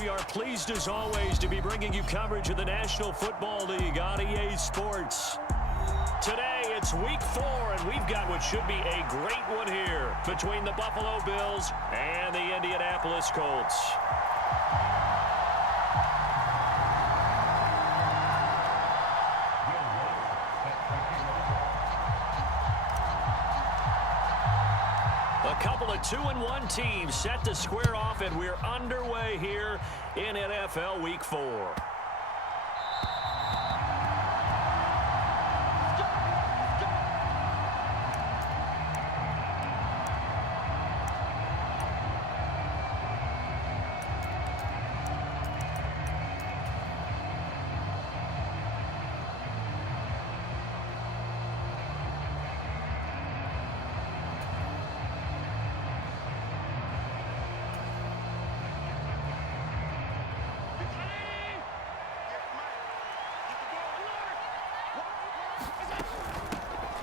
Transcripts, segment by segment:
We are pleased as always to be bringing you coverage of the National Football League on EA Sports. Today it's week 4 and we've got what should be a great one here between the Buffalo Bills and the Indianapolis Colts. A couple of 2-1 teams set to square off, and we're underway here in NFL Week 4.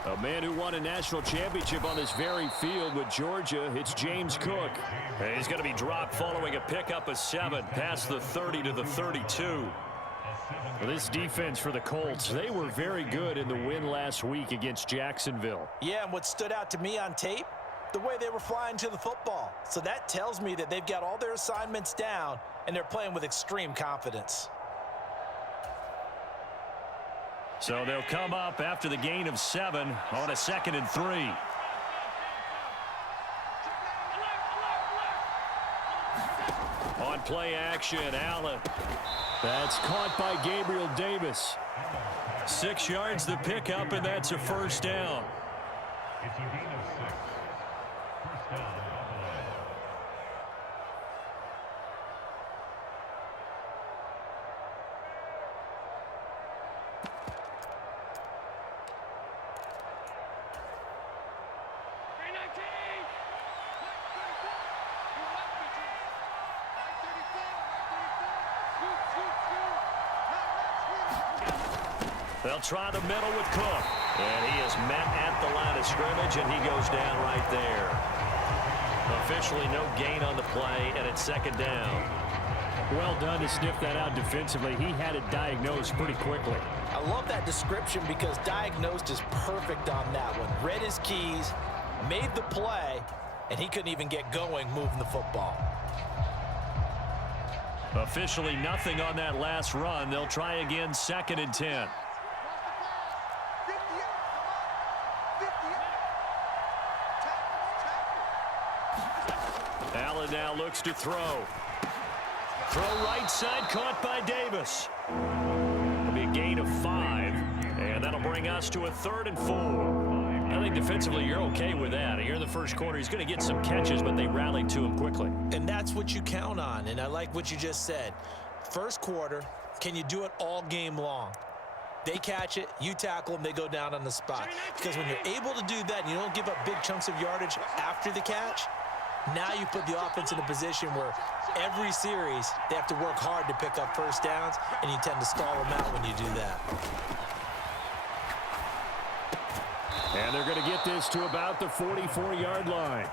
A man who won a national championship on this very field with Georgia, it's James Cook. And he's going to be dropped following a pickup of 7 past the 30 to the 32. Well, this defense for the Colts, they were very good in the win last week against Jacksonville. Yeah, and what stood out to me on tape, the way they were flying to the football. So that tells me that they've got all their assignments down and they're playing with extreme confidence. So they'll come up after the gain of 7 on a 2nd and 3. On play action, Allen. That's caught by Gabriel Davis. 6 yards the pickup, and that's a first down. It's a gain of 6. First down, Buffalo. They'll try the middle with Cook. And he is met at the line of scrimmage, and he goes down right there. Officially no gain on the play, and it's 2nd down. Well done to sniff that out defensively. He had it diagnosed pretty quickly. I love that description because diagnosed is perfect on that one. Read his keys, made the play, and he couldn't even get going moving the football. Officially nothing on that last run. They'll try again, 2nd and 10. Allen now looks to throw. Throw right side, caught by Davis. It'll be a gain of 5, and that'll bring us to a 3rd and 4. I think defensively you're okay with that. Here in the first quarter, he's going to get some catches, but they rallied to him quickly. And that's what you count on, and I like what you just said. First quarter, can you do it all game long? They catch it, you tackle them, they go down on the spot. Because when you're able to do that and you don't give up big chunks of yardage after the catch, now you put the offense in a position where every series they have to work hard to pick up first downs, and you tend to stall them out when you do that. And they're going to get this to about the 44-yard line.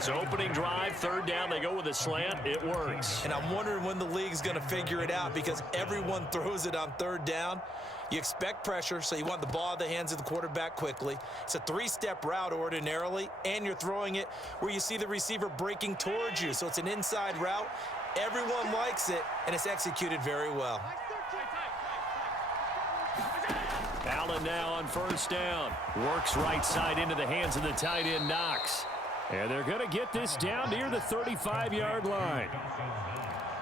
So opening drive, 3rd down, they go with a slant. It works. And I'm wondering when the league's going to figure it out because everyone throws it on 3rd down. You expect pressure, so you want the ball in the hands of the quarterback quickly. It's a 3-step route ordinarily, and you're throwing it where you see the receiver breaking towards you. So it's an inside route. Everyone likes it, and it's executed very well. Allen now on 1st down. Works right side into the hands of the tight end, Knox. And they're going to get this down near the 35-yard line.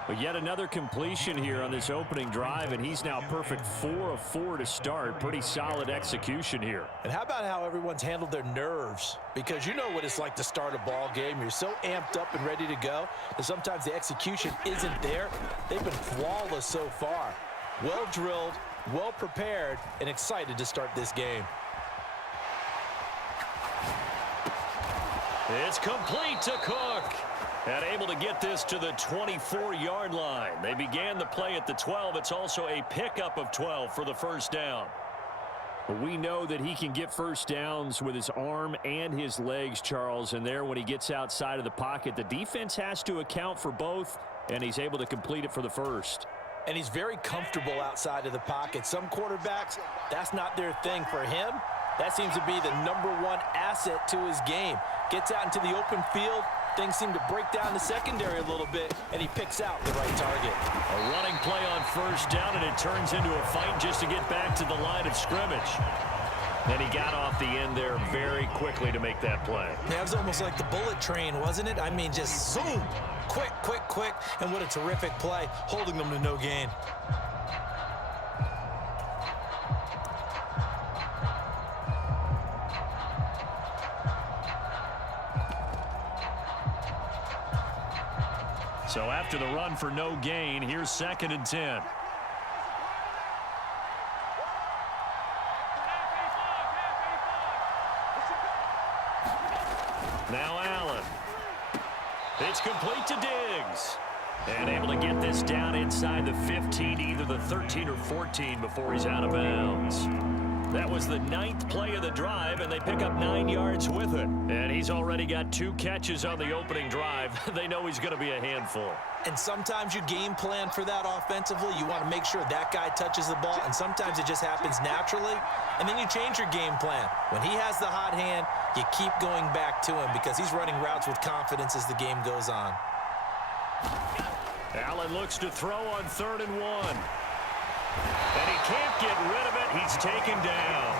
But yet another completion here on this opening drive, and he's now perfect 4 of 4 to start. Pretty solid execution here. And how about how everyone's handled their nerves? Because you know what it's like to start a ball game. You're so amped up and ready to go, and sometimes the execution isn't there. They've been flawless so far. Well drilled, well prepared, and excited to start this game. It's complete to Cook. And able to get this to the 24-yard line. They began the play at the 12. It's also a pickup of 12 for the first down. But we know that he can get first downs with his arm and his legs, Charles. And there, when he gets outside of the pocket, the defense has to account for both. and he's able to complete it for the first. And he's very comfortable outside of the pocket. Some quarterbacks, that's not their thing. For him, that seems to be the #1 asset to his game. Gets out into the open field. Things seem to break down the secondary a little bit, and he picks out the right target. A running play on first down, and it turns into a fight just to get back to the line of scrimmage. And he got off the end there very quickly to make that play. Yeah, it was almost like the bullet train, wasn't it? I mean, just zoom. Quick, quick, quick. And what a terrific play, holding them to no gain. So after the run for no gain, here's 2nd and 10. Now Allen. It's complete to Diggs. And able to get this down inside the 15, either the 13 or 14 before he's out of bounds. That was the 9th play of the drive, and they pick up 9 yards with it. And he's already got 2 catches on the opening drive. They know he's going to be a handful. And sometimes you game plan for that offensively. You want to make sure that guy touches the ball, and sometimes it just happens naturally. And then you change your game plan. When he has the hot hand, you keep going back to him because he's running routes with confidence as the game goes on. Allen looks to throw on 3rd and 1. And he can't get rid of it. He's taken down.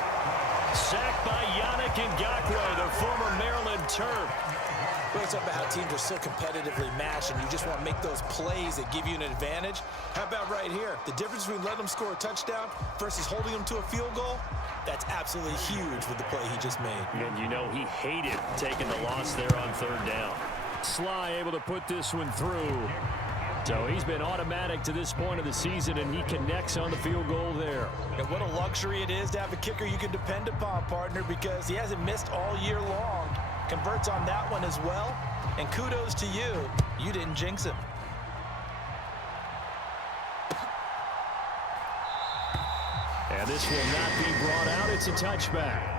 Sacked by Yannick Ngakoue, the former Maryland Terp. We're talking about how teams are so competitively matched, and you just want to make those plays that give you an advantage. How about right here? The difference between letting them score a touchdown versus holding them to a field goal, that's absolutely huge with the play he just made. And you know he hated taking the loss there on 3rd down. Sly able to put this one through. So he's been automatic to this point of the season, and he connects on the field goal there. And what a luxury it is to have a kicker you can depend upon, partner, because he hasn't missed all year long. Converts on that one as well. And kudos to you. You didn't jinx him. And this will not be brought out. It's a touchback.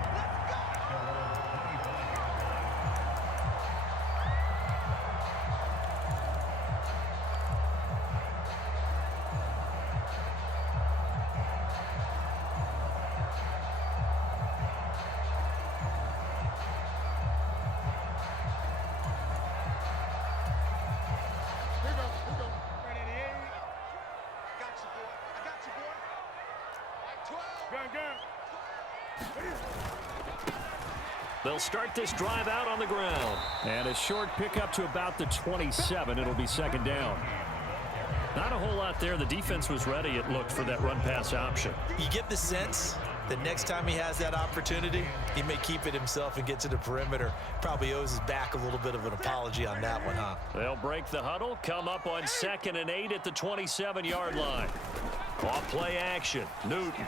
They'll start this drive out on the ground. And a short pickup to about the 27. It'll be 2nd down. Not a whole lot there. The defense was ready, it looked, for that run-pass option. You get the sense that next time he has that opportunity, he may keep it himself and get to the perimeter. Probably owes his back a little bit of an apology on that one, huh? They'll break the huddle, come up on 2nd and 8 at the 27-yard line. Off play action. Newton.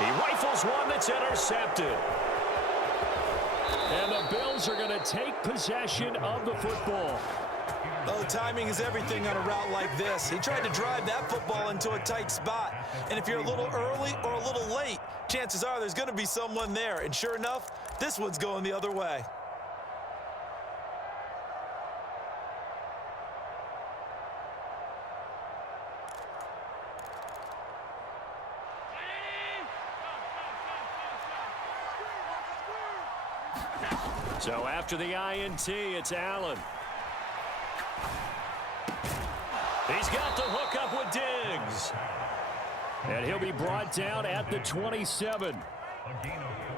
He rifles one that's intercepted. And the Bills are going to take possession of the football. Oh, timing is everything on a route like this. He tried to drive that football into a tight spot. And if you're a little early or a little late, chances are there's going to be someone there. And sure enough, this one's going the other way. So after the INT, it's Allen. He's got the hook up with Diggs. And he'll be brought down at the 27.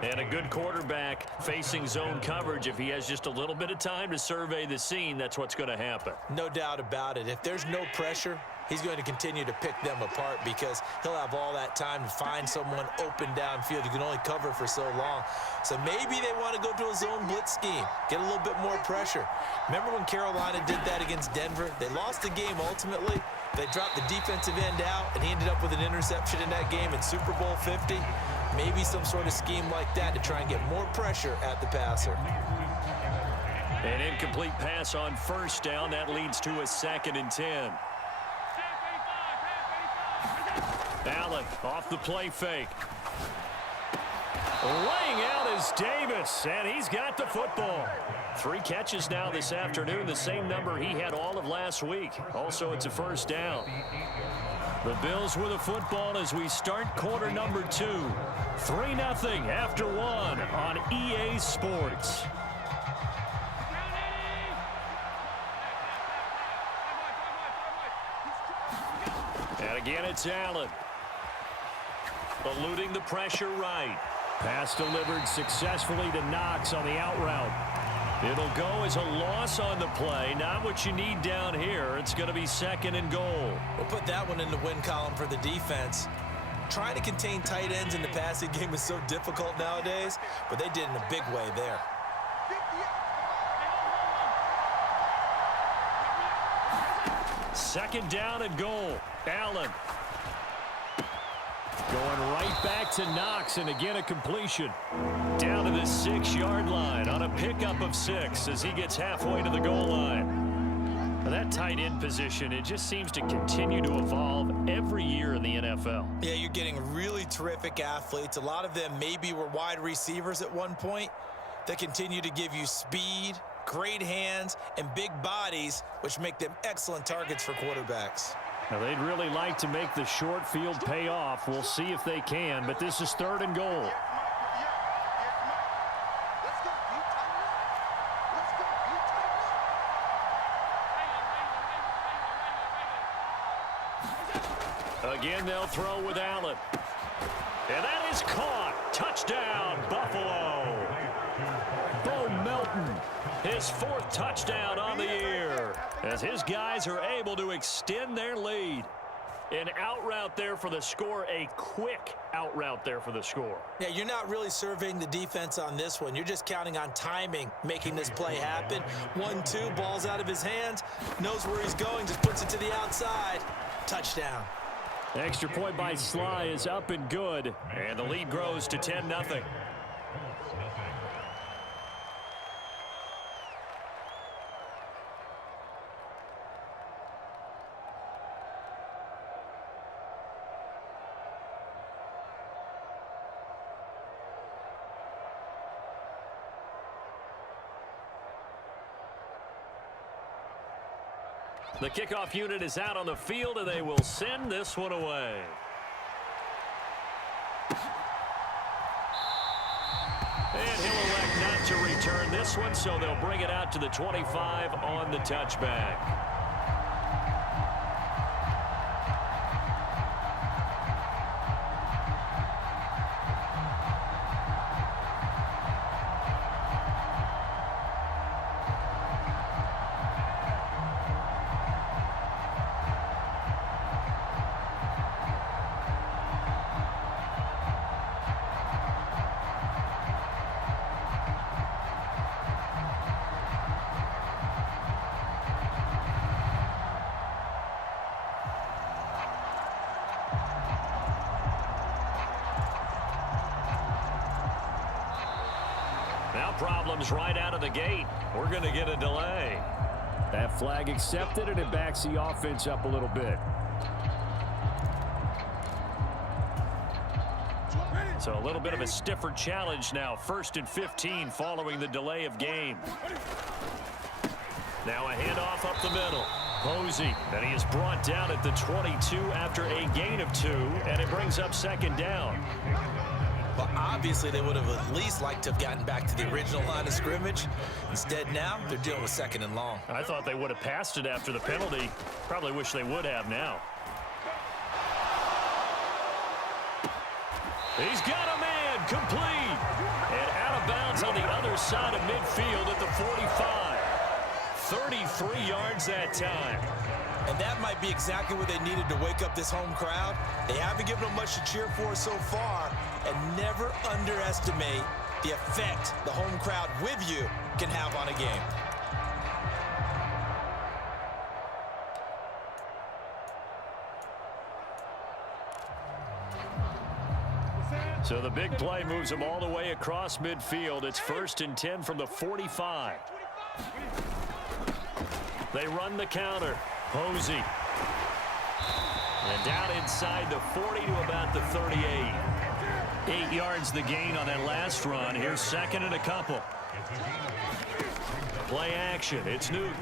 And a good quarterback facing zone coverage. If he has just a little bit of time to survey the scene, that's what's going to happen. No doubt about it. If there's no pressure, he's going to continue to pick them apart because he'll have all that time to find someone open downfield. You can only cover for so long. So maybe they want to go to a zone blitz scheme, get a little bit more pressure. Remember when Carolina did that against Denver? They lost the game ultimately. They dropped the defensive end out, and he ended up with an interception in that game in Super Bowl 50. Maybe some sort of scheme like that to try and get more pressure at the passer. An incomplete pass on first down. That leads to a 2nd and 10. Allen off the play fake. Laying out is Davis, and he's got the football. 3 catches now this afternoon, the same number he had all of last week. Also, it's a first down. The Bills with a football as we start quarter number 2. 3-0 after 1 on EA Sports. And again, it's Allen. Eluding the pressure right. Pass delivered successfully to Knox on the out route. It'll go as a loss on the play. Not what you need down here. It's going to be 2nd and goal. We'll put that one in the win column for the defense. Trying to contain tight ends in the passing game is so difficult nowadays, but they did in a big way there. Second down and goal. Allen. Going right back to Knox, and again a completion. Down to the 6-yard line on a pickup of 6 as he gets halfway to the goal line. Now that tight end position, it just seems to continue to evolve every year in the NFL. Yeah, you're getting really terrific athletes. A lot of them maybe were wide receivers at one point. They continue to give you speed, great hands, and big bodies, which make them excellent targets for quarterbacks. Now, they'd really like to make the short field pay off. We'll see if they can, but this is 3rd and goal. Again, they'll throw with Allen. And that is caught. Touchdown, Buffalo. Bo Melton, his 4th touchdown on the year, as his guys are able to extend their lead. An out route there for the score, a quick out route there for the score. Yeah, you're not really surveying the defense on this one. You're just counting on timing, making this play happen. 1-2, ball's out of his hands, knows where he's going, just puts it to the outside. Touchdown. The extra point by Sly is up and good, and the lead grows to 10-0. The kickoff unit is out on the field, and they will send this one away. And he'll elect not to return this one, so they'll bring it out to the 25 on the touchback. Now problems right out of the gate. We're going to get a delay. That flag accepted, and it backs the offense up a little bit. So a little bit of a stiffer challenge now. 1st and 15 following the delay of game. Now a handoff up the middle. Posey, and he is brought down at the 22 after a gain of 2, and it brings up 2nd down. Well, obviously, they would have at least liked to have gotten back to the original line of scrimmage. Instead, now, they're dealing with 2nd and long. I thought they would have passed it after the penalty. Probably wish they would have now. He's got a man, complete. And out of bounds on the other side of midfield at the 45. 33 yards that time. And that might be exactly what they needed to wake up this home crowd. They haven't given them much to cheer for so far, and never underestimate the effect the home crowd with you can have on a game. So the big play moves them all the way across midfield. It's 1st and 10 from the 45. They run the counter. Posey. And down inside the 40 to about the 38. 8 yards the gain on that last run. Here's second and a couple. Play action. It's Newton.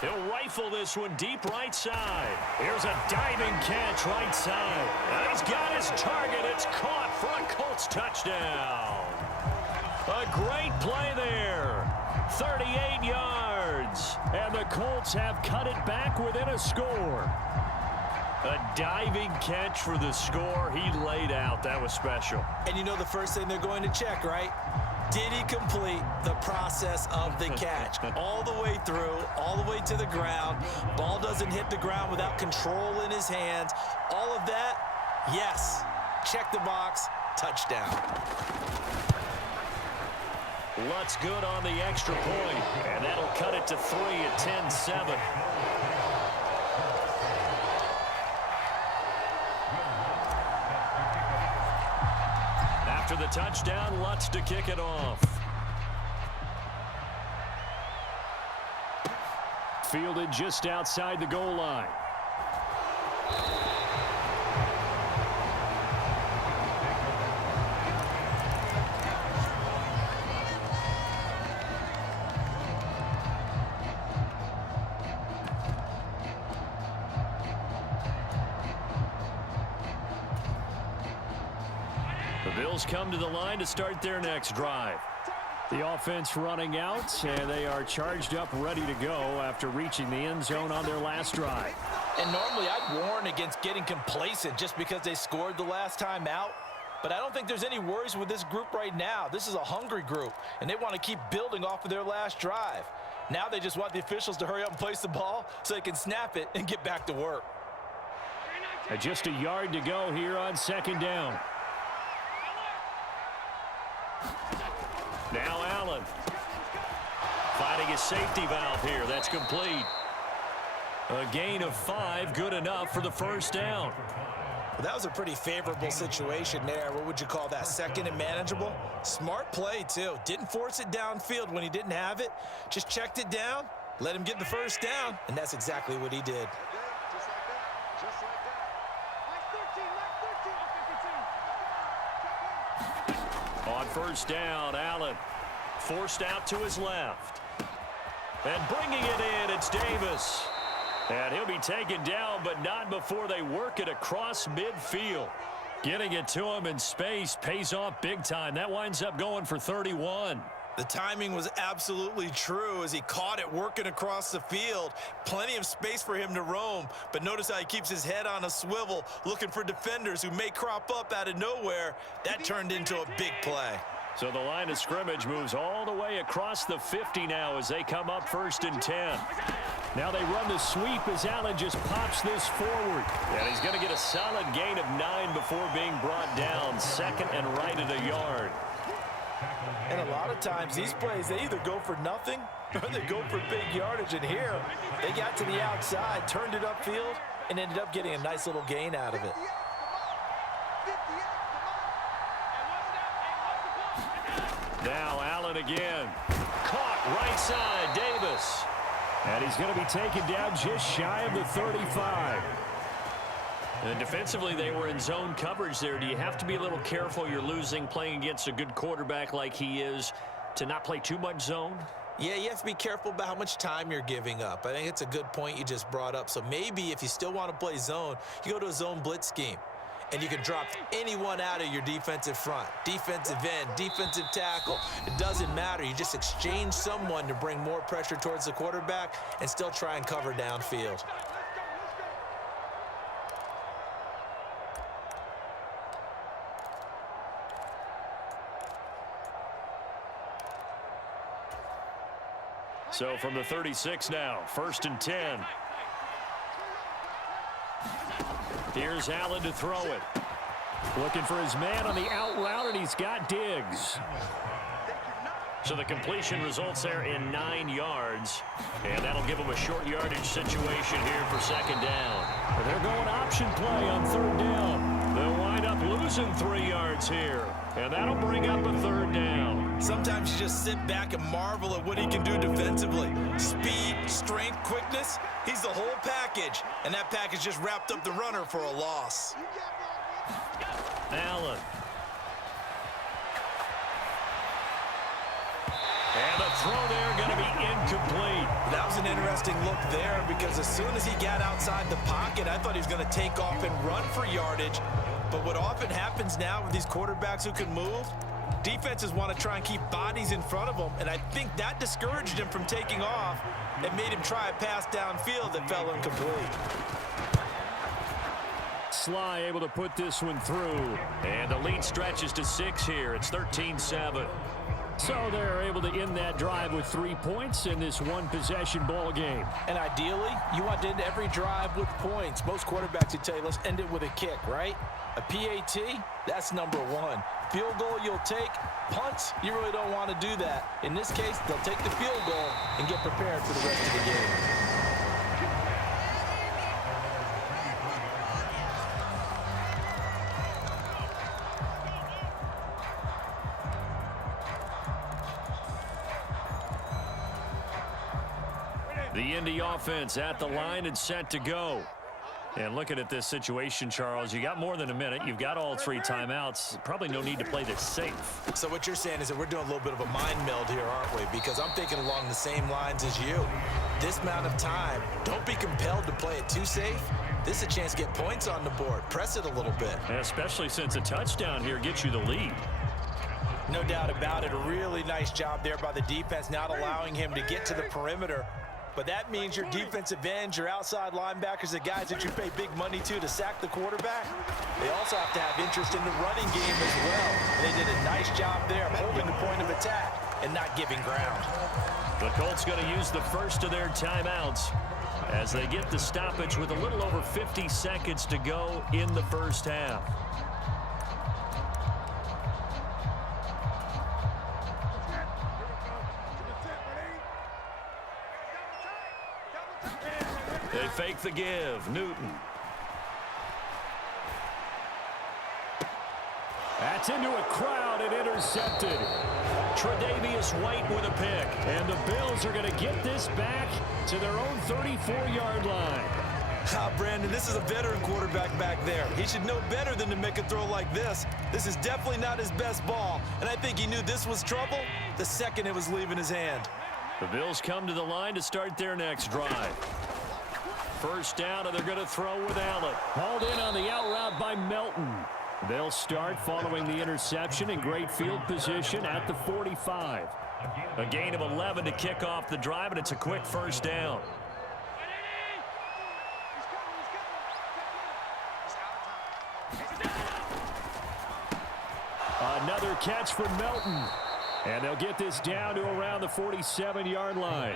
He'll rifle this one deep right side. Here's a diving catch right side. And he's got his target. It's caught for a Colts touchdown. A great play there. 38 yards. And the Colts have cut it back within a score. A diving catch for the score. He laid out. That was special. And you know the first thing they're going to check, right? Did he complete the process of the catch? All the way through, all the way to the ground. Ball doesn't hit the ground without control in his hands. All of that, yes. Check the box, touchdown. Lutz good on the extra point, and that'll cut it to 3 at 10-7. After the touchdown, Lutz to kick it off. Fielded just outside the goal line. The Bills come to the line to start their next drive. The offense running out, and they are charged up, ready to go after reaching the end zone on their last drive. And normally I'd warn against getting complacent just because they scored the last time out. But I don't think there's any worries with this group right now. This is a hungry group, and they want to keep building off of their last drive. Now they just want the officials to hurry up and place the ball so they can snap it and get back to work. Just a yard to go here on second down. Now Allen. Finding his safety valve here. That's complete. A gain of 5, good enough for the first down. Well, that was a pretty favorable situation there. What would you call that? Second and manageable? Smart play, too. Didn't force it downfield when he didn't have it. Just checked it down, let him get the first down, and that's exactly what he did. On first down, Allen forced out to his left. And bringing it in, it's Davis. And he'll be taken down, but not before they work it across midfield. Getting it to him in space pays off big time. That winds up going for 31. The timing was absolutely true as he caught it working across the field. Plenty of space for him to roam, but notice how he keeps his head on a swivel looking for defenders who may crop up out of nowhere. That turned into a big play. So the line of scrimmage moves all the way across the 50 now as they come up first and 10. Now they run the sweep as Allen just pops this forward. And he's going to get a solid gain of 9 before being brought down. Second and right at a yard. And a lot of times these plays, they either go for nothing or they go for big yardage. And here, they got to the outside, turned it upfield, and ended up getting a nice little gain out of it. Now Allen again. Caught right side, Davis. And he's going to be taken down just shy of the 35. And defensively, they were in zone coverage there. Do you have to be a little careful? You're losing, playing against a good quarterback like he is, to not play too much zone? Yeah, you have to be careful about how much time you're giving up. I think it's a good point you just brought up. So maybe if you still want to play zone, you go to a zone blitz scheme. And you can drop anyone out of your defensive front. Defensive end, defensive tackle. It doesn't matter. You just exchange someone to bring more pressure towards the quarterback and still try and cover downfield. So from the 36 now, first and 10. Here's Allen to throw it. Looking for his man on the out route, and he's got Diggs. So the completion results there in 9 yards. And that'll give him a short yardage situation here for second down. But they're going option play on third down. They'll wind up losing 3 yards here. And that'll bring up a third down. Sometimes you just sit back and marvel at what he can do defensively. Speed, strength, quickness. He's the whole package. And that package just wrapped up the runner for a loss. Allen. And the throw there going to be incomplete. That was an interesting look there because as soon as he got outside the pocket, I thought he was going to take off and run for yardage. But what often happens now with these quarterbacks who can move, defenses want to try and keep bodies in front of them, and I think that discouraged him from taking off and made him try a pass downfield that fell incomplete. Sly able to put this one through. And the lead stretches to 6 here. It's 13-7. So they're able to end that drive with 3 points in this one-possession ball game. And ideally, you want to end every drive with points. Most quarterbacks would tell you, let's end it with a kick, right? A PAT, that's number one. Field goal you'll take. Punts, you really don't want to do that. In this case, they'll take the field goal and get prepared for the rest of the game. The Indy offense at the line and set to go. And looking at this situation, Charles, you got more than a minute. You've got all 3 timeouts. Probably no need to play this safe. So what you're saying is that we're doing a little bit of a mind meld here, aren't we? Because I'm thinking along the same lines as you. This amount of time, don't be compelled to play it too safe. This is a chance to get points on the board. Press it a little bit. Especially since a touchdown here gets you the lead. No doubt about it. A really nice job there by the defense, not allowing him to get to the perimeter. But that means your defensive ends, your outside linebackers, the guys that you pay big money to sack the quarterback, they also have to have interest in the running game as well. And they did a nice job there of holding the point of attack and not giving ground. The Colts going to use the first of their timeouts as they get the stoppage with a little over 50 seconds to go in the first half. They fake the give. Newton. That's into a crowd and intercepted. Tre'Davious White with a pick. And the Bills are going to get this back to their own 34-yard line. Brandon, this is a veteran quarterback back there. He should know better than to make a throw like this. This is definitely not his best ball, and I think he knew this was trouble the second it was leaving his hand. The Bills come to the line to start their next drive. First down, and they're going to throw with Allen. Hauled in on the out route by Melton. They'll start following the interception in great field position at the 45. A gain of 11 to kick off the drive, and it's a quick first down. Another catch for Melton. And they'll get this down to around the 47-yard line.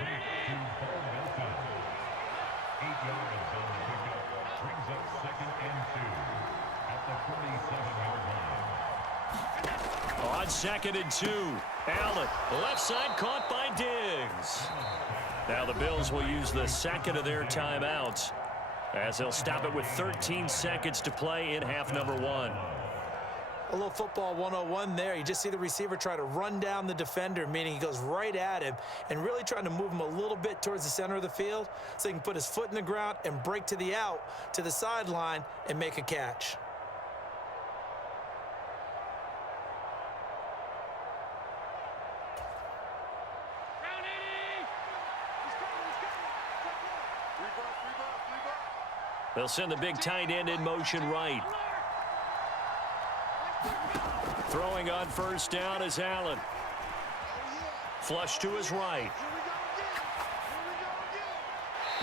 On 2nd and 2, Allen, left side caught by Diggs. Now the Bills will use the second of their timeouts as they'll stop it with 13 seconds to play in half number 1. A little football 101 there. You just see the receiver try to run down the defender, meaning he goes right at him and really trying to move him a little bit towards the center of the field so he can put his foot in the ground and break to the out, to the sideline, and make a catch. They'll send the big tight end in motion right. Throwing on first down is Allen. Flush to his right.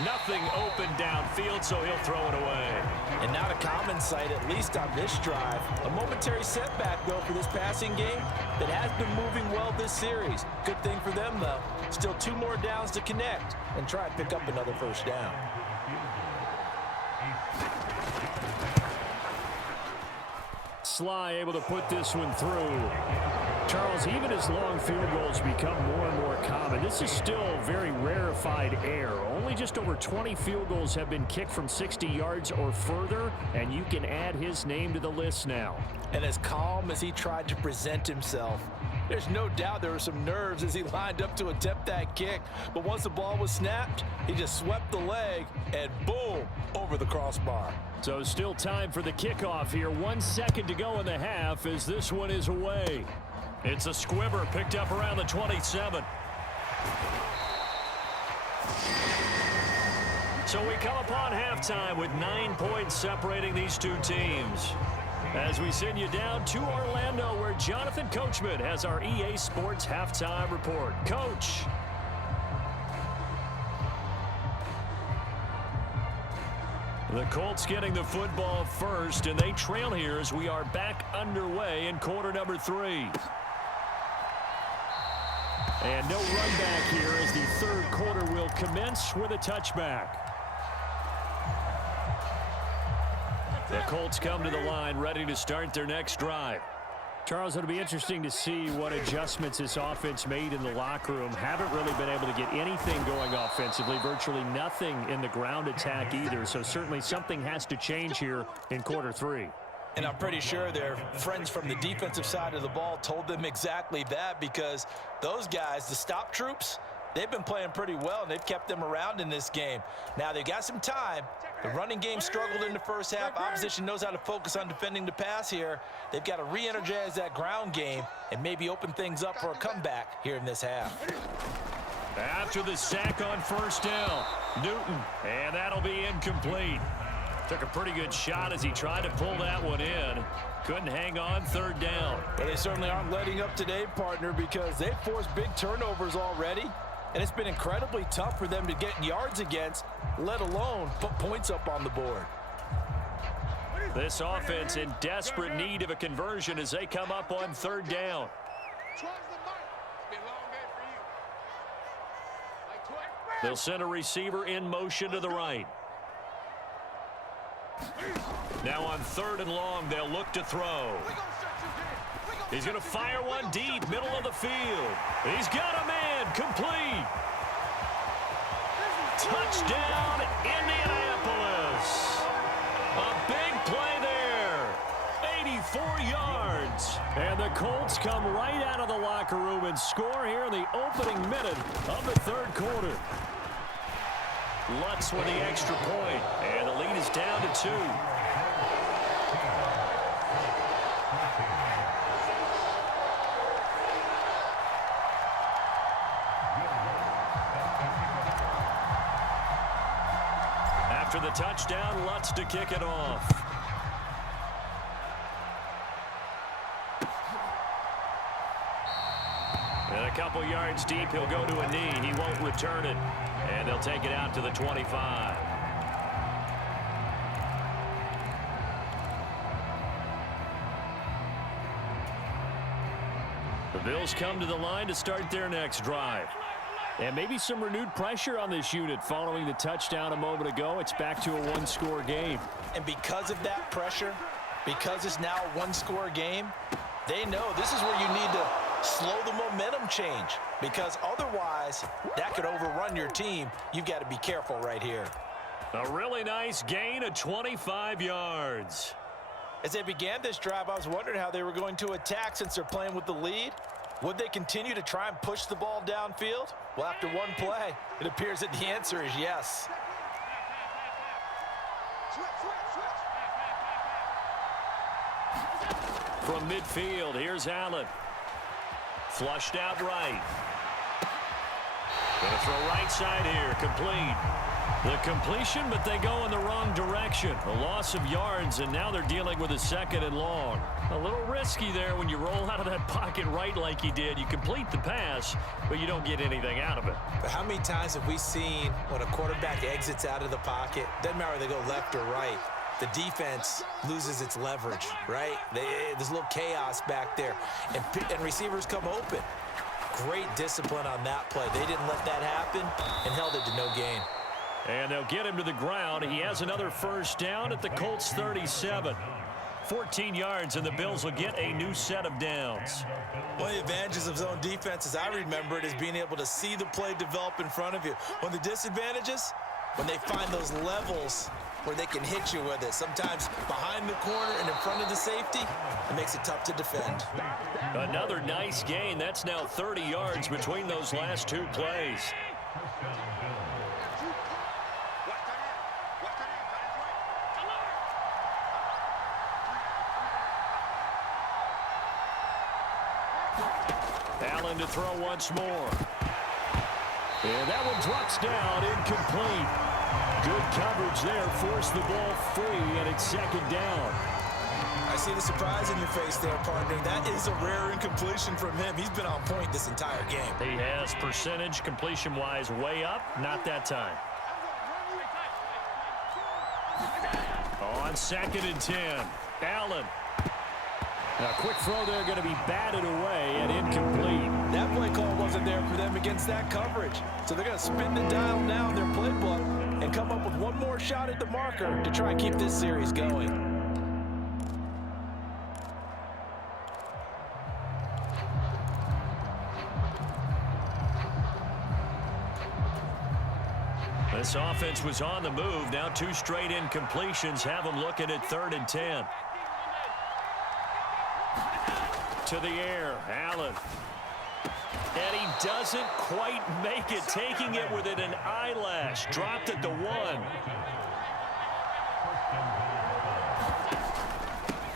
Nothing open downfield, so he'll throw it away. And not a common sight, at least on this drive. A momentary setback, though, for this passing game that has been moving well this series. Good thing for them, though. Still 2 more downs to connect and try and pick up another first down. Sly able to put this one through. Charles, even as long field goals become more and more common, this is still very rarefied air. Only just over 20 field goals have been kicked from 60 yards or further, and you can add his name to the list now. And as calm as he tried to present himself, there's no doubt there were some nerves as he lined up to attempt that kick. But once the ball was snapped, he just swept the leg and boom, over the crossbar. So still time for the kickoff here. 1 second to go in the half as this one is away. It's a squibber picked up around the 27. So we come upon halftime with 9 points separating these two teams. As we send you down to Orlando, where Jonathan Coachman has our EA Sports halftime report. Coach. The Colts getting the football first, and they trail here as we are back underway in quarter number 3. And no run back here as the third quarter will commence with a touchback. The Colts come to the line ready to start their next drive. Charles, it'll be interesting to see what adjustments this offense made in the locker room. Haven't really been able to get anything going offensively, virtually nothing in the ground attack either. So certainly something has to change here in quarter 3. And I'm pretty sure their friends from the defensive side of the ball told them exactly that, because those guys, the stop troops, they've been playing pretty well, and they've kept them around in this game. Now, they've got some time. The running game struggled in the first half. Opposition knows how to focus on defending the pass here. They've got to re-energize that ground game and maybe open things up for a comeback here in this half. After the sack on first down, Newton, and that'll be incomplete. Took a pretty good shot as he tried to pull that one in. Couldn't hang on third down. But they certainly aren't letting up today, partner, because they've forced big turnovers already. And it's been incredibly tough for them to get yards against, let alone put points up on the board. This offense in desperate need of a conversion as they come up on third down. They'll send a receiver in motion to the right. Now on third and long, they'll look to throw. He's going to fire one deep, middle of the field. He's got a man, complete. Touchdown, Indianapolis. A big play there. 84 yards. And the Colts come right out of the locker room and score here in the opening minute of the third quarter. Lutz with the extra point, and the lead is down to 2. After the touchdown, Lutz to kick it off. And a couple yards deep, he'll go to a knee. He won't return it. And they'll take it out to the 25. The Bills come to the line to start their next drive. And maybe some renewed pressure on this unit following the touchdown a moment ago. It's back to a one-score game. And because of that pressure, because it's now a one-score game, they know this is where you need to slow the momentum change, because otherwise that could overrun your team. You've got to be careful right here. A really nice gain of 25 yards. As they began this drive, I was wondering how they were going to attack since they're playing with the lead. Would they continue to try and push the ball downfield? Well, after one play, it appears that the answer is yes. From midfield, here's Allen. Flushed out right. Gonna throw right side here, complete. The completion, but they go in the wrong direction. A loss of yards, and now they're dealing with a second and long. A little risky there when you roll out of that pocket right like he did. You complete the pass, but you don't get anything out of it. But how many times have we seen when a quarterback exits out of the pocket, doesn't matter whether they go left or right, the defense loses its leverage, right? There's a little chaos back there, and receivers come open. Great discipline on that play. They didn't let that happen and held it to no gain. And they'll get him to the ground. He has another first down at the Colts 37. 14 yards, and the Bills will get a new set of downs. One of the advantages of zone defense, as I remember it, is being able to see the play develop in front of you. One of the disadvantages, when they find those levels where they can hit you with it, sometimes behind the corner and in front of the safety, it makes it tough to defend. Another nice gain. That's now 30 yards between those last two plays. Allen to throw once more. And that one drops down, incomplete. Good coverage there, forced the ball free, and it's second down. I see the surprise in your face there, partner. That is a rare incompletion from him. He's been on point this entire game. He has percentage completion-wise way up, not that time. On 2nd and 10, Allen. A quick throw there, going to be batted away and incomplete. That play call wasn't there for them against that coverage. So they're going to spin the dial now in their playbook and come up with one more shot at the marker to try and keep this series going. This offense was on the move. Now 2 straight incompletions have them looking at 3rd and 10. To the air, Allen. And he doesn't quite make it, taking it within an eyelash. Dropped at the 1.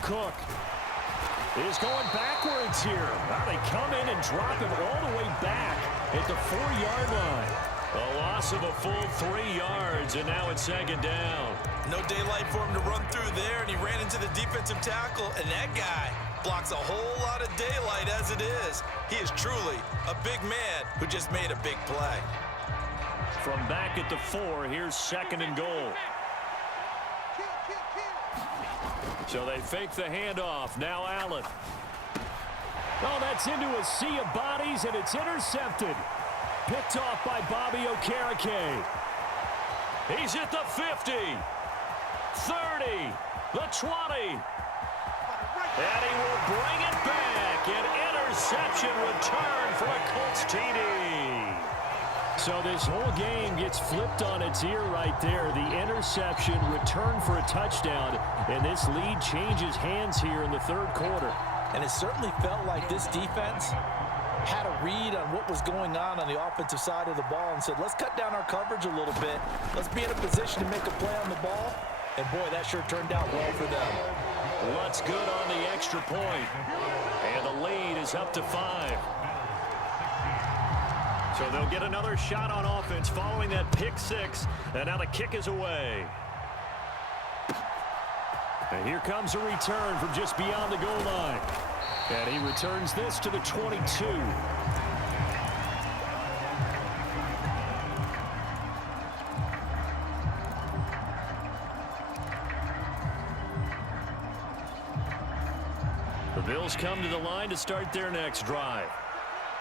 Cook is going backwards here. Now they come in and drop him all the way back at the 4-yard line. A loss of a full 3 yards, and now it's 2nd down. No daylight for him to run through there, and he ran into the defensive tackle, and that guy blocks a whole lot of daylight as it is. He is truly a big man who just made a big play. From back at the 4, here's 2nd and goal. So they fake the handoff. Now Allen. Oh, that's into a sea of bodies, and it's intercepted. Picked off by Bobby Okereke. He's at the 50, 30, the 20. And he will bring it back. An interception return for a Colts TD. So this whole game gets flipped on its ear right there. The interception, return for a touchdown, and this lead changes hands here in the 3rd quarter. And it certainly felt like this defense had a read on what was going on the offensive side of the ball and said, let's cut down our coverage a little bit. Let's be in a position to make a play on the ball. And, boy, that sure turned out well for them. What's good on the extra point? And the lead is up to 5. So they'll get another shot on offense following that pick 6. And now the kick is away. And here comes a return from just beyond the goal line. And he returns this to the 22. The Bills come to the line to start their next drive.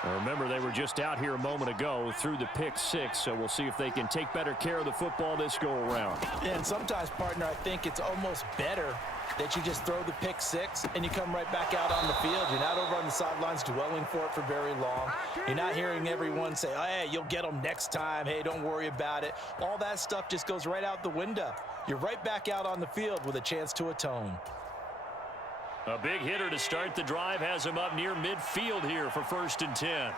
Now remember, they were just out here a moment ago through the pick 6, so we'll see if they can take better care of the football this go-around. And sometimes, partner, I think it's almost better that you just throw the pick 6 and you come right back out on the field. You're not over on the sidelines dwelling for it for very long. You're not hearing everyone say, oh, hey, you'll get them next time. Hey, don't worry about it. All that stuff just goes right out the window. You're right back out on the field with a chance to atone. A big hitter to start the drive has him up near midfield here for 1st and 10.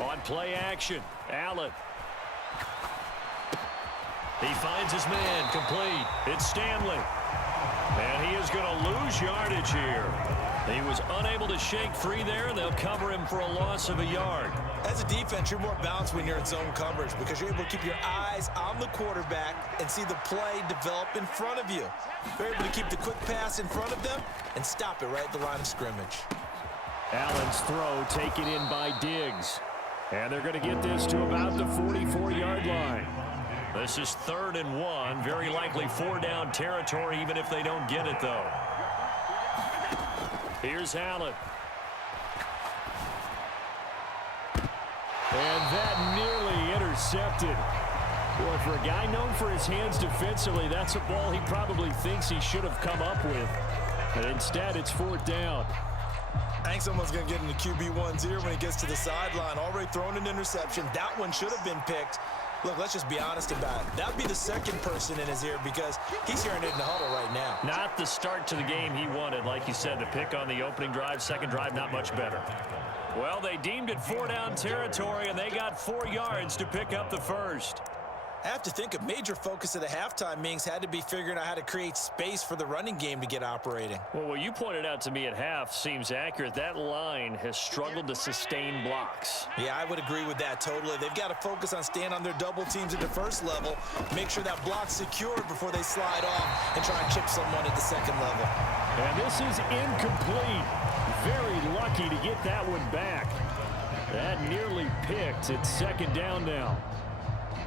On play action, Allen. He finds his man, complete. It's Stanley. And he is going to lose yardage here. He was unable to shake free there, and they'll cover him for a loss of a yard. As a defense, you're more balanced when you're in zone coverage because you're able to keep your eyes on the quarterback and see the play develop in front of you. You're able to keep the quick pass in front of them and stop it right at the line of scrimmage. Allen's throw taken in by Diggs. And they're going to get this to about the 44-yard line. This is 3rd and 1. Very likely 4-down territory, even if they don't get it, though. Here's Allen. And that nearly intercepted. Boy, for a guy known for his hands defensively, that's a ball he probably thinks he should have come up with. But instead, it's fourth down. I think someone's going to get into QB1's ear when he gets to the sideline. Already thrown an interception. That one should have been picked. Look, let's just be honest about it. That would be the second person in his ear because he's hearing it in the huddle right now. Not the start to the game he wanted. Like you said, the pick on the opening drive, second drive, not much better. Well, they deemed it 4-down territory, and they got 4 yards to pick up the first. I have to think a major focus of the halftime meetings had to be figuring out how to create space for the running game to get operating. Well, what you pointed out to me at half seems accurate. That line has struggled to sustain blocks. Yeah, I would agree with that totally. They've got to focus on staying on their double teams at the first level, make sure that block's secured before they slide off and try and chip someone at the second level. And this is incomplete. Very lucky to get that one back. That nearly picked. It's second down now.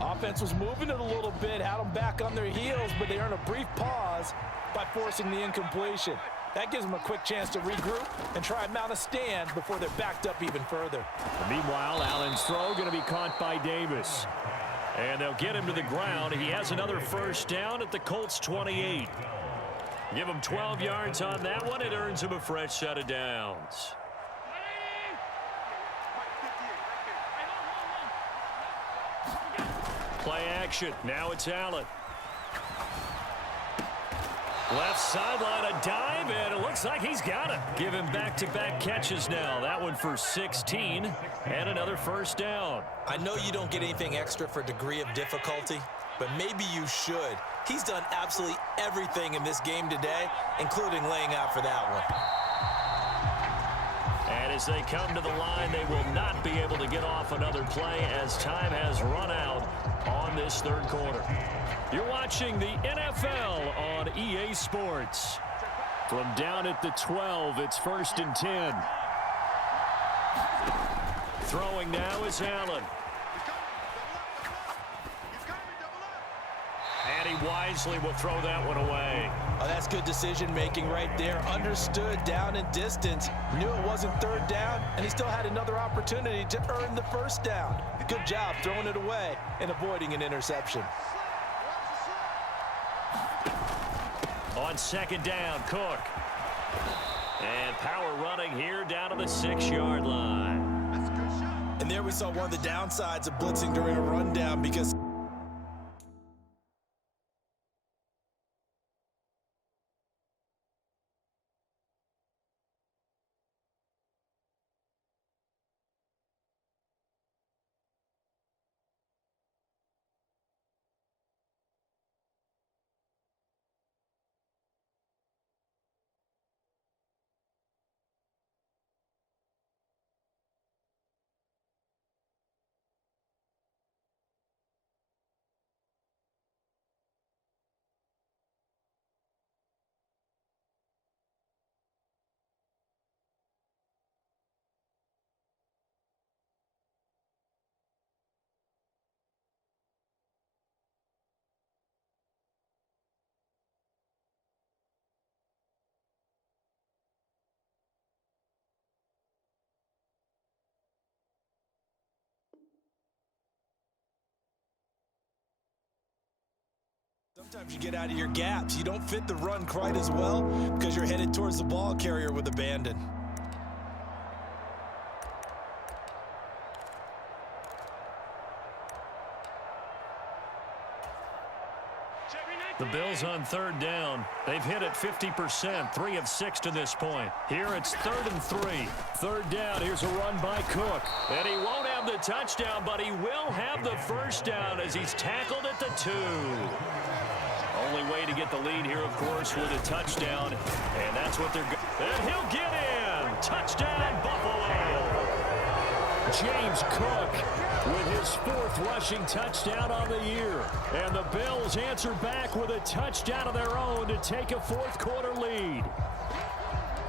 Offense was moving it a little bit, had them back on their heels, but they earned a brief pause by forcing the incompletion. That gives them a quick chance to regroup and try and mount a stand before they're backed up even further. Meanwhile, Allen's throw going to be caught by Davis. And they'll get him to the ground. He has another first down at the Colts 28. Give him 12 yards on that one. It earns him a fresh set of downs. Play action. Now it's Allen. Left sideline, a dive, and it looks like he's got it. Give him back-to-back catches now. That one for 16, and another first down. I know you don't get anything extra for degree of difficulty, but maybe you should. He's done absolutely everything in this game today, including laying out for that one. And as they come to the line, they will not be able to get off another play as time has run out on this third quarter. You're watching the NFL on EA Sports. From down at the 12, it's 1st and 10. Throwing now is Allen. And he wisely will throw that one away. Oh, that's good decision-making right there. Understood down and distance. Knew it wasn't third down, and he still had another opportunity to earn the first down. Good job throwing it away and avoiding an interception. On second down, Cook. And power running here down to the 6-yard line. And there we saw one of the downsides of blitzing during a rundown because sometimes you get out of your gaps. You don't fit the run quite as well because you're headed towards the ball carrier with abandon. The Bills on third down. They've hit it 50%, 3 of 6 to this point. Here it's 3rd and 3. Third down, here's a run by Cook. And he won't have the touchdown, but he will have the first down as he's tackled at the 2. Only way to get the lead here, of course, with a touchdown. And that's what they're going. And he'll get in. Touchdown, Buffalo. James Cook with his 4th rushing touchdown on the year. And the Bills answer back with a touchdown of their own to take a 4th quarter lead.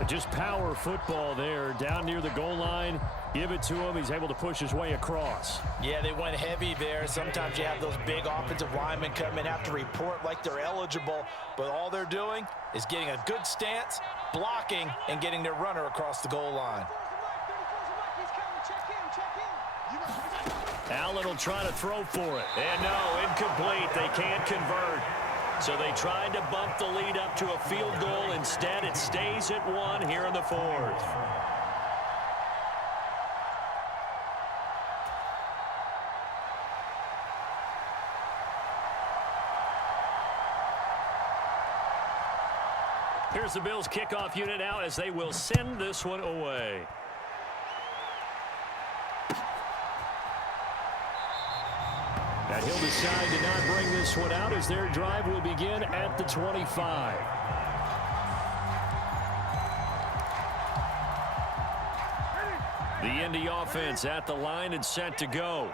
Just power football there down near the goal line. Give it to him. He's able to push his way across. Yeah, they went heavy there. Sometimes you have those big offensive linemen come in, have to report like they're eligible, but all they're doing is getting a good stance, blocking, and getting their runner across the goal line. Allen will try to throw for it. And no, incomplete. They can't convert. So they tried to bump the lead up to a field goal. Instead, it stays at 1 here in the fourth. Here's the Bills kickoff unit out as they will send this one away. And he'll decide to not bring this one out as their drive will begin at the 25. The Indy offense at the line and set to go.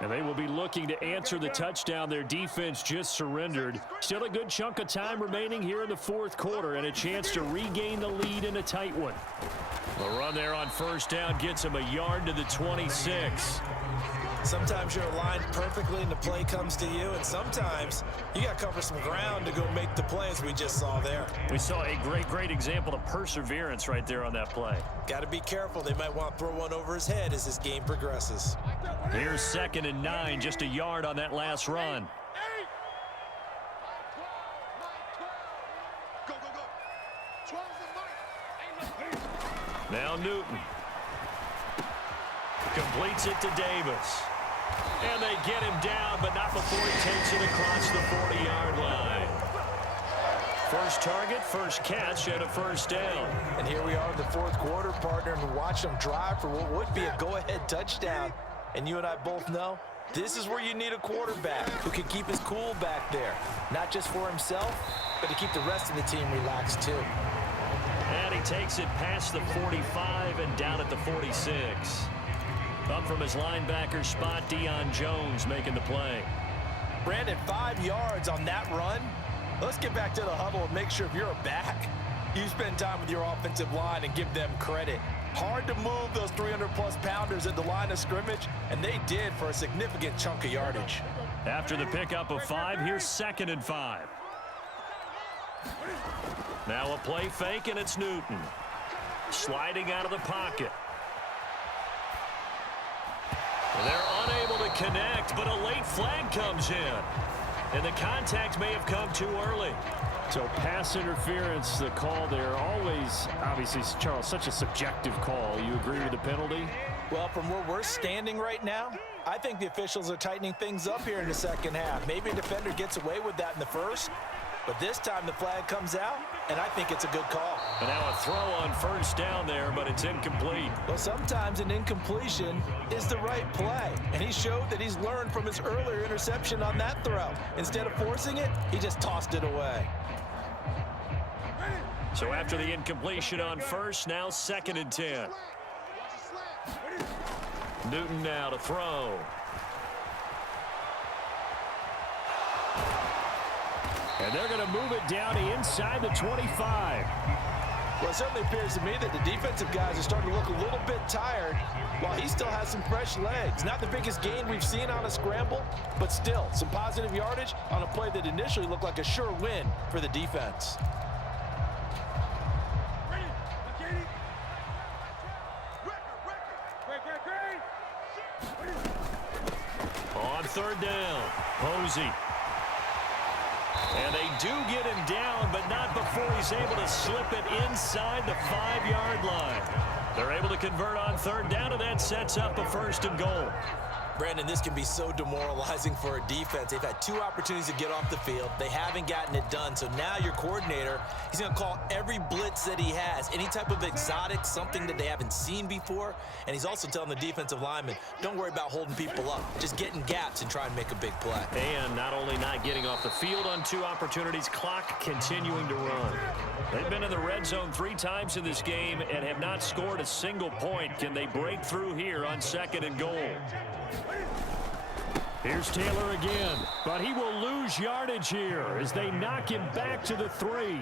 And they will be looking to answer the touchdown their defense just surrendered. Still a good chunk of time remaining here in the fourth quarter and a chance to regain the lead in a tight one. The run there on first down gets him a yard to the 26. Sometimes you're aligned perfectly and the play comes to you, and sometimes you got to cover some ground to go make the play, as we just saw there. We saw a great example of perseverance right there on that play. Got to be careful. They might want to throw one over his head as this game progresses. Here's 2nd and 9, just a yard on that last run. Now Newton. Completes it to Davis. And they get him down, but not before he takes it across the 40-yard line. First target, first catch, and a first down. And here we are in the fourth quarter, partner, and watch them drive for what would be a go-ahead touchdown. And you and I both know this is where you need a quarterback who can keep his cool back there. Not just for himself, but to keep the rest of the team relaxed too. And he takes it past the 45 and down at the 46. Up from his linebacker spot, Deion Jones making the play. Brandon, 5 yards on that run. Let's get back to the huddle and make sure if you're a back, you spend time with your offensive line and give them credit. Hard to move those 300-plus pounders at the line of scrimmage, and they did for a significant chunk of yardage. After the pickup of 5, here's 2nd and 5. Now a play fake, and it's Newton. Sliding out of the pocket. They're unable to connect, but a late flag comes in. And the contact may have come too early. So pass interference, the call there, always, obviously, Charles, such a subjective call. You agree with the penalty? Well, from where we're standing right now, I think the officials are tightening things up here in the second half. Maybe a defender gets away with that in the first, but this time the flag comes out, and I think it's a good call. And now a throw on first down there, but it's incomplete. Well, sometimes an incompletion is the right play, and he showed that he's learned from his earlier interception on that throw. Instead of forcing it, he just tossed it away. So after the incompletion on first, now 2nd and 10. Newton now to throw. And they're going to move it down to inside the 25. Well, it certainly appears to me that the defensive guys are starting to look a little bit tired while he still has some fresh legs. Not the biggest gain we've seen on a scramble, but still some positive yardage on a play that initially looked like a sure win for the defense. On 3rd down, Posey. And they do get him down, but not before he's able to slip it inside the 5-yard line. They're able to convert on 3rd down, and that sets up a 1st and goal. Brandon, this can be so demoralizing for a defense. They've had 2 opportunities to get off the field. They haven't gotten it done. So now your coordinator, he's going to call every blitz that he has, any type of exotic, something that they haven't seen before. And he's also telling the defensive lineman, don't worry about holding people up. Just get in gaps and try and make a big play. And not only not getting off the field on 2 opportunities, clock continuing to run. They've been in the red zone 3 times in this game and have not scored a single point. Can they break through here on 2nd and goal? Here's Taylor again, but he will lose yardage here as they knock him back to the 3.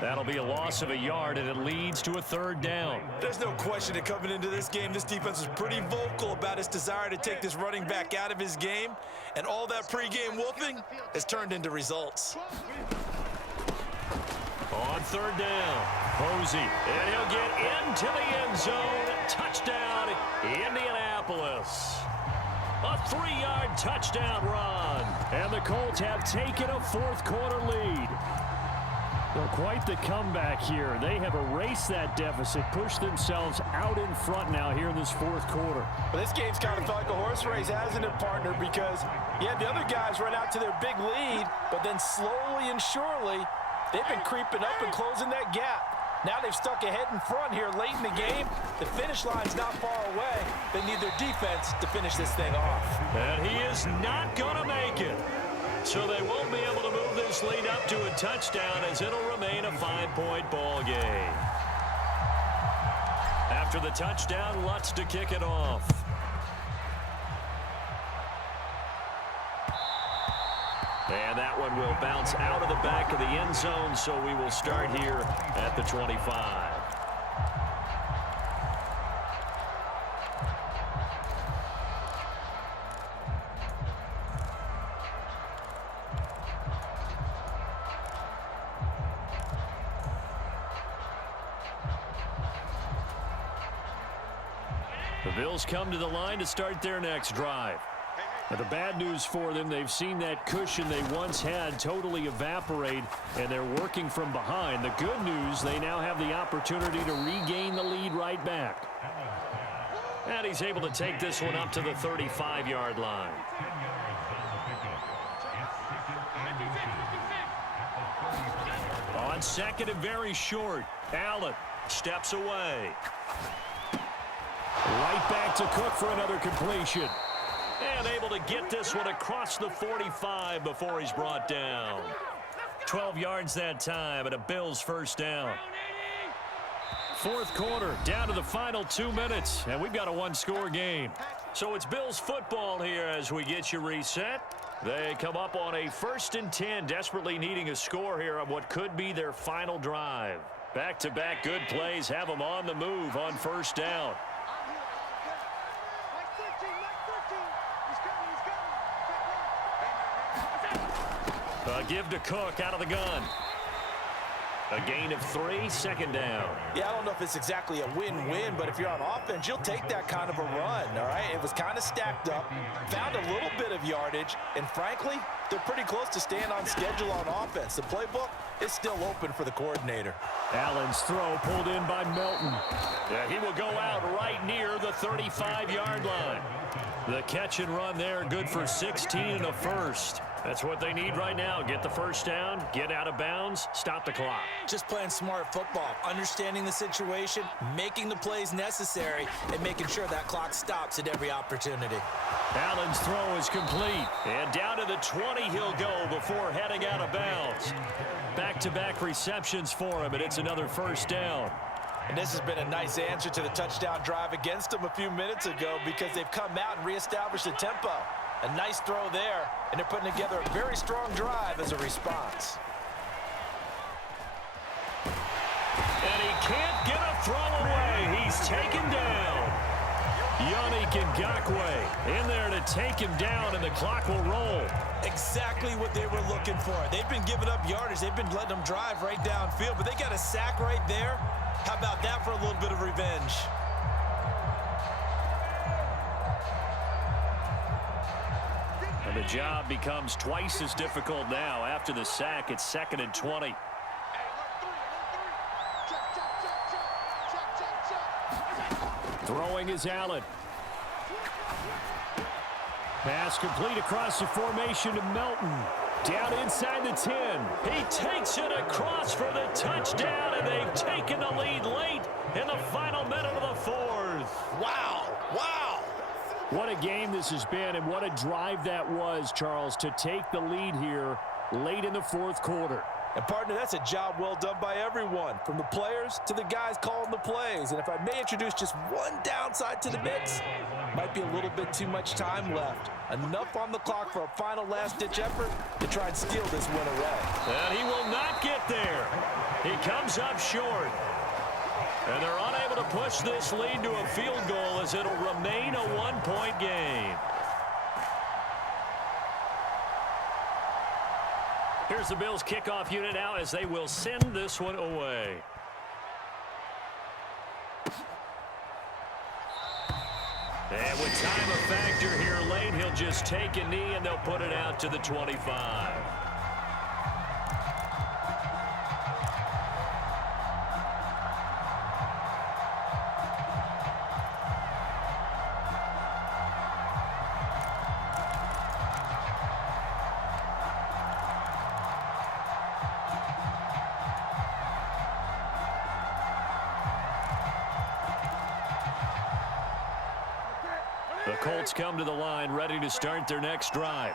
That'll be a loss of a yard, and it leads to a 3rd down. There's no question that coming into this game, this defense was pretty vocal about its desire to take this running back out of his game, and all that pregame wolfing has turned into results. On 3rd down, Posey, and he'll get into the end zone. Touchdown, Indianapolis. A 3-yard touchdown run. And the Colts have taken a fourth-quarter lead. Well, quite the comeback here. They have erased that deficit, pushed themselves out in front now here in this fourth quarter. Well, this game's kind of felt like a horse race, hasn't it, partner? Because, yeah, the other guys run out to their big lead, but then slowly and surely, they've been creeping up and closing that gap. Now they've stuck ahead in front here late in the game. The finish line's not far away. They need their defense to finish this thing off. And he is not going to make it. So they won't be able to move this lead up to a touchdown as it'll remain a 5-point ball game. After the touchdown, Lutz to kick it off. And that one will bounce out of the back of the end zone, so we will start here at the 25. The Bills come to the line to start their next drive. Now, the bad news for them, they've seen that cushion they once had totally evaporate, and they're working from behind. The good news, they now have the opportunity to regain the lead right back. And he's able to take this one up to the 35-yard line. On second and very short, Allen steps away. Right back to Cook for another completion. And able to get this one across the 45 before he's brought down. 12 yards that time and a Bills first down. Fourth quarter, down to the final 2 minutes, and we've got a one-score game. So it's Bills football here as we get you reset. They come up on a 1st and 10, desperately needing a score here on what could be their final drive. Back-to-back good plays have them on the move on first down. A give to Cook out of the gun. A gain of 3, second down. Yeah, I don't know if it's exactly a win-win, but if you're on offense, you'll take that kind of a run, all right? It was kind of stacked up, found a little bit of yardage, and frankly, they're pretty close to staying on schedule on offense. The playbook is still open for the coordinator. Allen's throw pulled in by Melton. Yeah, he will go out right near the 35-yard line. The catch and run there, good for 16 and a first. That's what they need right now. Get the first down, get out of bounds, stop the clock. Just playing smart football, understanding the situation, making the plays necessary, and making sure that clock stops at every opportunity. Allen's throw is complete. And down to the 20 he'll go before heading out of bounds. Back-to-back receptions for him, and it's another first down. And this has been a nice answer to the touchdown drive against them a few minutes ago because they've come out and reestablished the tempo. A nice throw there, and they're putting together a very strong drive as a response. And he can't get a throw away. He's taken down. Yannick Ngakoue in there to take him down, and the clock will roll. Exactly what they were looking for. They've been giving up yardage. They've been letting them drive right downfield, but they got a sack right there. How about that for a little bit of revenge? And the job becomes twice as difficult now. After the sack, it's 2nd and 20. Throwing is Allen. Pass complete across the formation to Melton. Down inside the 10. He takes it across for the touchdown, and they've taken the lead late in the final minute of the fourth. Wow, wow. What a game this has been, and what a drive that was, Charles, to take the lead here late in the fourth quarter. And, partner, that's a job well done by everyone, from the players to the guys calling the plays. And if I may introduce just one downside to the mix, might be a little bit too much time left. Enough on the clock for a final last-ditch effort to try and steal this win away. And he will not get there. He comes up short. And they're unable to push this lead to a field goal as it'll remain a one-point game. Here's the Bills kickoff unit now as they will send this one away. And with time a factor here late, he'll just take a knee and they'll put it out to the 25. The Colts come to the line, ready to start their next drive.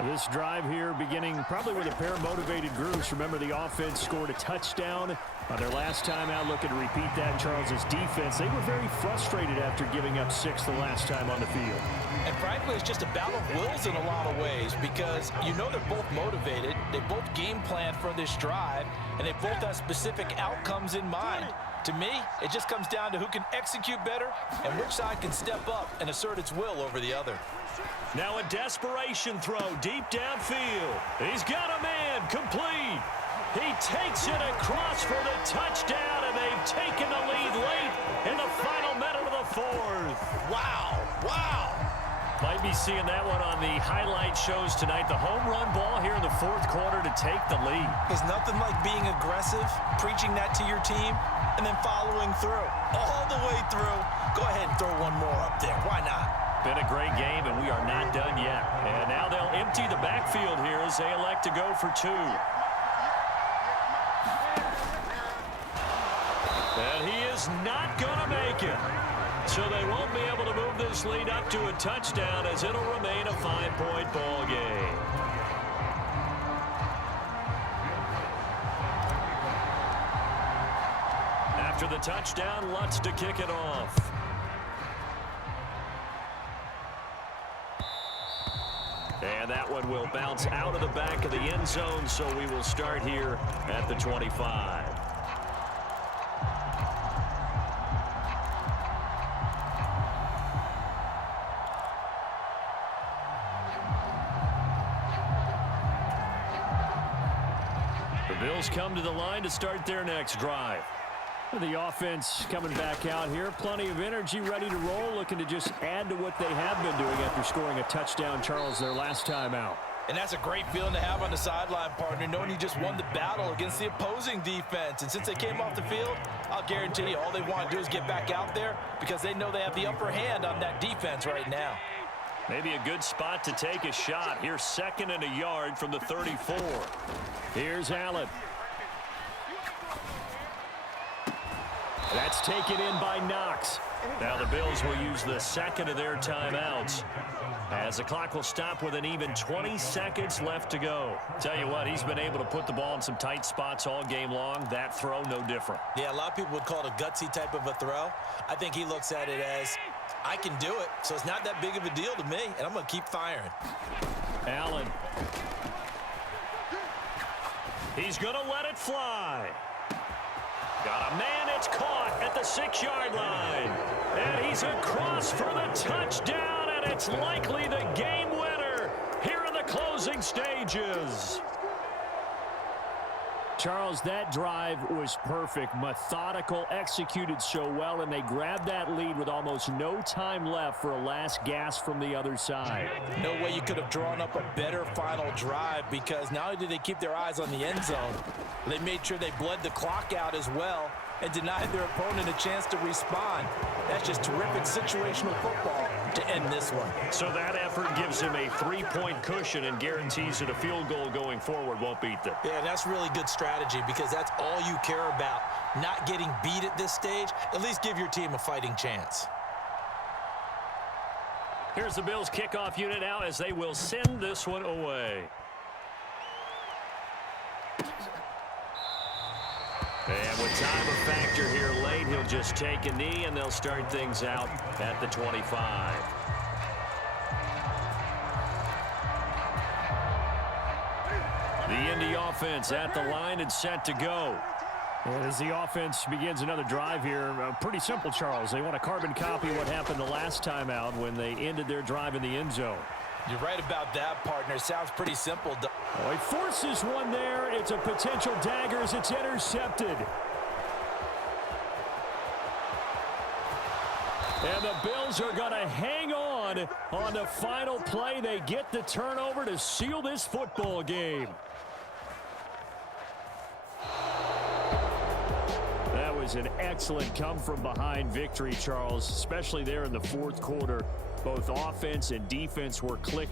This drive here beginning probably with a pair of motivated groups. Remember, the offense scored a touchdown on their last time out, looking to repeat that in Charles's defense. They were very frustrated after giving up 6 the last time on the field. And frankly, it's just a battle of wills in a lot of ways because you know they're both motivated. They both game planned for this drive, and they both have specific outcomes in mind. To me, it just comes down to who can execute better and which side can step up and assert its will over the other. Now a desperation throw deep downfield. He's got a man complete. He takes it across for the touchdown, and they've taken the lead late in the final minute of the fourth. Wow, wow. Might be seeing that one on the highlight shows tonight. The home run ball here in the fourth quarter to take the lead. There's nothing like being aggressive, preaching that to your team, and then following through. All the way through. Go ahead and throw one more up there. Why not? Been a great game, and we are not done yet. And now they'll empty the backfield here as they elect to go for 2. And he is not going to make it. So they won't be able to move this lead up to a touchdown as it'll remain a 5-point ball game. After the touchdown, Lutz to kick it off. And that one will bounce out of the back of the end zone, so we will start here at the 25. The Bills come to the line to start their next drive. The offense coming back out here. Plenty of energy, ready to roll, looking to just add to what they have been doing after scoring a touchdown, Charles, their last time out. And that's a great feeling to have on the sideline, partner, knowing you just won the battle against the opposing defense. And since they came off the field, I'll guarantee you all they want to do is get back out there because they know they have the upper hand on that defense right now. Maybe a good spot to take a shot. Here's 2nd and a yard from the 34. Here's Allen. That's taken in by Knox. Now the Bills will use the 2nd of their timeouts as the clock will stop with an even 20 seconds left to go. Tell you what, he's been able to put the ball in some tight spots all game long. That throw, no different. Yeah, a lot of people would call it a gutsy type of a throw. I think he looks at it as, I can do it, so it's not that big of a deal to me, and I'm going to keep firing. Allen. He's going to let it fly. Got a man, it's caught at the 6-yard line. And he's across for the touchdown, and it's likely the game winner here in the closing stages. Charles, that drive was perfect, methodical, executed so well, and they grabbed that lead with almost no time left for a last gasp from the other side. No way you could have drawn up a better final drive because not only did they keep their eyes on the end zone, they made sure they bled the clock out as well and denied their opponent a chance to respond. That's just terrific situational football to end this one. So that effort gives him a 3-point cushion and guarantees that a field goal going forward won't beat them. Yeah, that's really good strategy because that's all you care about. Not getting beat at this stage, at least give your team a fighting chance. Here's the Bills kickoff unit now as they will send this one away. And with time a factor here late, he'll just take a knee and they'll start things out at the 25. The Indy offense at the line and set to go. As the offense begins another drive here, pretty simple, Charles. They want to carbon copy what happened the last time out when they ended their drive in the end zone. You're right about that, partner. Sounds pretty simple. Oh, he forces one there. It's a potential dagger as it's intercepted. And the Bills are going to hang on the final play. They get the turnover to seal this football game. That was an excellent come-from-behind victory, Charles, especially there in the fourth quarter. Both offense and defense were clicking.